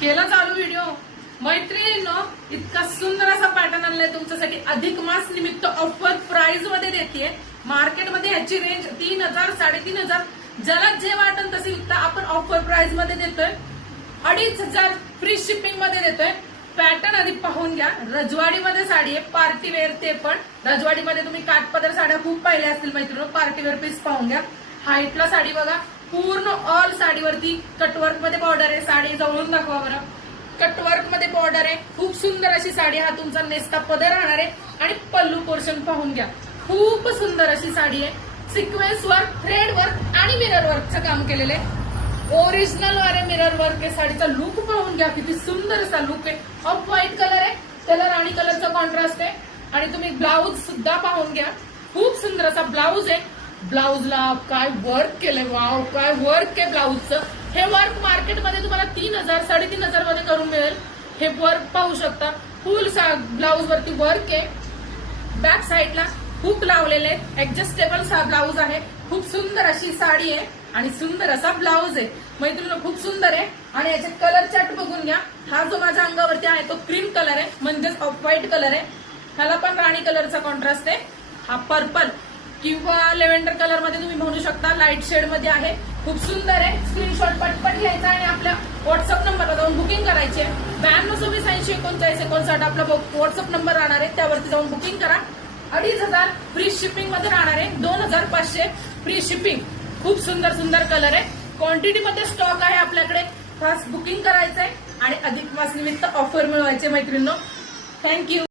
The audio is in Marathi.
केला चालू व्हिडिओ. मैत्रिणींनो, इतका सुंदर असा पॅटर्न आणलाय तुमच्यासाठी. अधिक मास निमित्त ऑफर प्राइस मध्ये देते. मार्केटमध्ये याची रेंज 3000 3,500 ज्याला जे वाटेल तसे विकता. आपण ऑफर प्राइस मध्ये देतोय 2,500 फ्री शिपिंग मध्ये देतोय. पॅटर्न आधी पाहून घ्या. रजवाडीमध्ये साडी आहे, पार्टी वेअर. ते पण रजवाडीमध्ये तुम्ही काठपदर साड्या खूप पाहिल्या असतील मैत्रिणी. पार्टी वेअर पीस पाहून घ्या. हाईटला साडी बघा, पूर्ण ऑल साडीवरती कटवर्क मध्ये बॉर्डर आहे. साडी जवळून दाखवा बरं. कटवर्क मध्ये बॉर्डर आहे. खूप सुंदर अशी साडी. हा तुमचा नेस्ता पदर राहणार आहे. आणि पल्लू पोर्शन पाहून घ्या. खूप सुंदर अशी साडी आहे. सिक्वेन्स वर्क, थ्रेड वर्क आणि मिरर वर्कचं काम केलेलं आहे. ओरिजिनल वाले मिरर वर्क आहे. साडीचा लुक पाहून घ्या, किती सुंदर असा लुक आहे. ऑफ व्हाईट कलर आहे, त्याला राणी कलरचा कॉन्ट्रास्ट आहे. आणि तुम्ही ब्लाऊज सुद्धा पाहून घ्या. खूप सुंदर असा ब्लाऊज आहे. ब्लाऊजला काय वर्क केलंय, वाव काय वर्क आहे ब्लाऊजचं. हे वर्क मार्केटमध्ये तुम्हाला 3,000 3,500 मध्ये करून मिळेल. हे वर्क पाहू शकता. फुल ब्लाऊज वरती वर्क आहे. बॅक साईडला हुक लावलेले आहे. ऍडजस्टेबल ब्लाऊज आहे. खूप सुंदर अशी साडी आहे आणि सुंदर असा ब्लाऊज आहे. मैत्रिणी खूप सुंदर आहे. आणि याचे कलर चार्ट बघून घ्या. हा जो माझ्या अंगावरती आहे तो क्रीम कलर आहे, म्हणजेच ऑफ व्हाईट कलर आहे. ह्याला पण राणी कलरचा कॉन्ट्रास्ट आहे. हा पर्पल किंवा लेव्हेंडर कलर मध्ये तुम्ही म्हणू शकता. लाईट शेड मध्ये आहे. खूप सुंदर आहे. स्क्रीनशॉट पटपट घ्यायचा आणि आपल्या व्हॉट्सअप नंबरला जाऊन बुकिंग करायची आहे. 922680 आपला व्हॉट्सअप नंबर राहणार आहे. त्यावरती जाऊन बुकिंग करा. 2,500 फ्री शिपिंग मध्ये राहणार आहे. 2,500 फ्री शिपिंग. खूप सुंदर सुंदर कलर आहे. क्वांटिटी मध्ये स्टॉक आहे आपल्याकडे. खास बुकिंग करायचंय आणि अधिक मास निमित्त ऑफर मिळवायचे मैत्रिणींनो. थँक्यू.